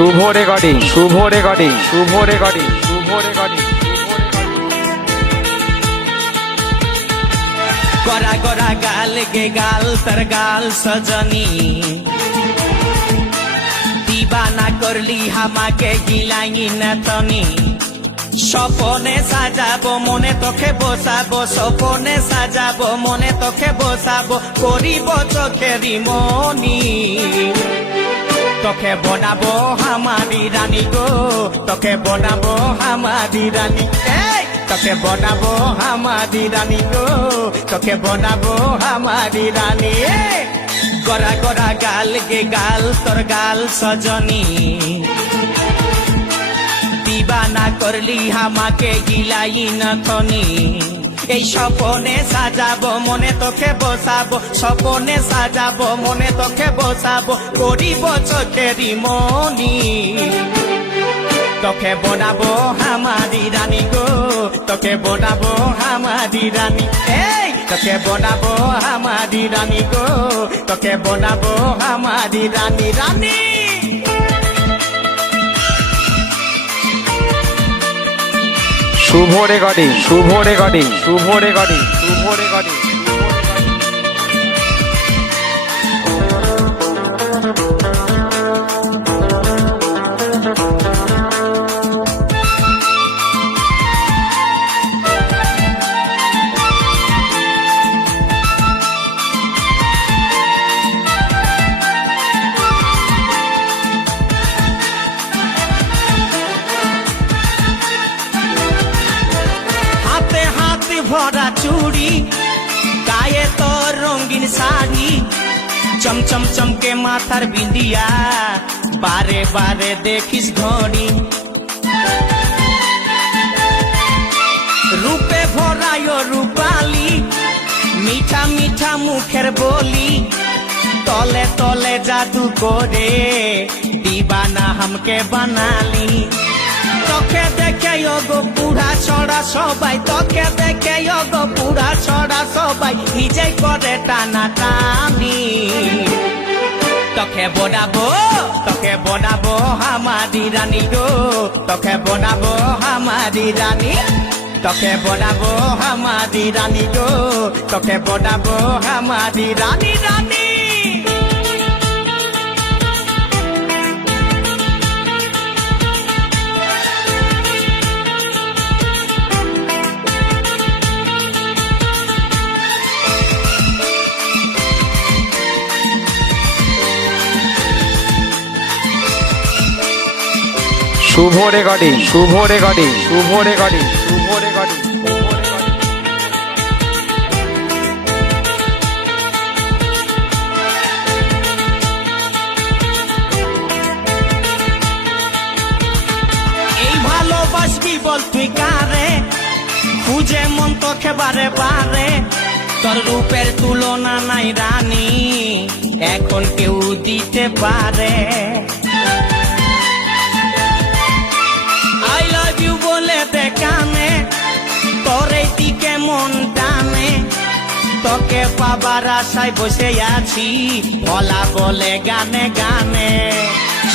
শুভ recording, শুভ recording, শুভ recording, শুভ recording. Gora Gora गाल गे गाल तर गाल सजनी दीवाना करली हामाके गिलाई न तनी सपने साजाबो मने तोखे बसाबो सपने साजाबो मने तोखे बसाबो करिबो चोखेरी मनी तोखे बनाबो हमारी रानी गो तोखे बनाबो हमारी रानी तोखे बनाबो हमारी रानी गो तोखे बनाबो हमारी रानी गोरा गोरा गाल गे गाल तोर गाल सजनी दीवाना करली हामाके गिलाई न खनी এই স্বপনে সাজাবো মনে তোকে বসাবো স্বপনে সাজাবো মনে তোকে বসাবো করিব চোখেরি মনি তোকে বনাবো হামারি রানী গো তোকে বনাবো হামারি রানী এই তোকে বনাবো হামারি রানী গো তোকে বনাবো হামারি রানী রানী শুভ রেকর্ডিং, শুভ রেকর্ডিং, শুভ রেকর্ডিং, শুভ রেকর্ডিং। ভরা চুড়ি গায়ে তোর রঙিন শাড়ি চমচম চমকে মাথার বিন্দিয়া বারে বারে দেখিস ঘড়ি রূপে ভরায় রূপালি মিঠা মিঠা মুখের বলি তলে তলে জাদু করে দিবানা হামকে বানালি তোকে দেখে গো পুরা ছড়া সবাই তোকে দেখে গো পুরা ছড়া সবাই নিজেই করে টানা টানি তোকে বনাবো হামারি রানী গো তোকে বনাবো হামারি রানী তোকে বনাবো হামারি রানী গো তোকে বনাবো হামারি রানী রানী শুভ রেকর্ডিং, শুভ রেকর্ডিং, শুভ রেকর্ডিং, শুভ রেকর্ডিং, শুভ রেকর্ডিং। এই ভালোবাসবি বল তুই কারে খুঁজে মন তোকে বারে বারে তোর রূপের তুলনা নাই রানী এখন কেউ দিতে পারে I love you বলে দেখানে তোরে দিকে মন টানে তোকে পাবার আশায় বসে আছি ভোলা বলে গানে গানে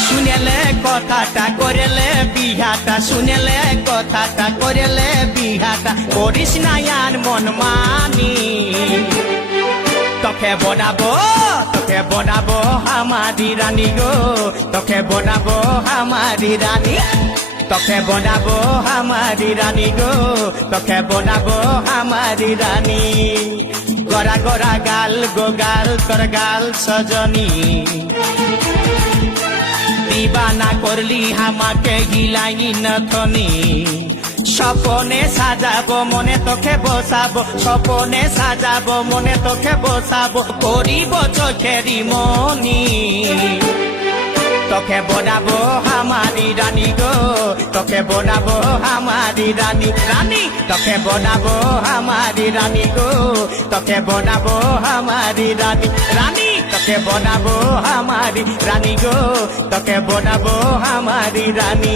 শুনেলে কথাটা করেলে বিহাটা শুনেলে কথাটা করেলে বিহাটা করিস না আর মন মানি তোকে বনাবো হামারি রানী গো তোকে বনাবো হামারি রানী তোকে বনাবো হামারি রানী গো তোকে বনাবো হামারি রানী গোরা গোরা গাল গো গাল তোর গাল সজনী দিবানা করলি হামাকে গিলাই নথনি স্বপনে সাজাবো মনে তোকে বসাবো স্বপনে সাজাবো মনে তোকে বসাবো করিব চোখেরি মনি তোকে বনাবো হামারি রানী গো তোকে বনাবো হামারি রানী রানী তোকে বনাবো হামারি রানী গো তোকে বনাবো হামারি রানী রানী তোকে বনাবো হামারি রানী গো তোকে বনাবো হামারি রানী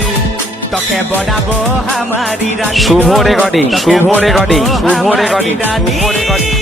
তোকে বনাবো হামারি রানী শুভ রেকর্ডিং, শুভ রেকর্ডিং, শুভ রেকর্ডিং, শুভ রেকর্ডিং।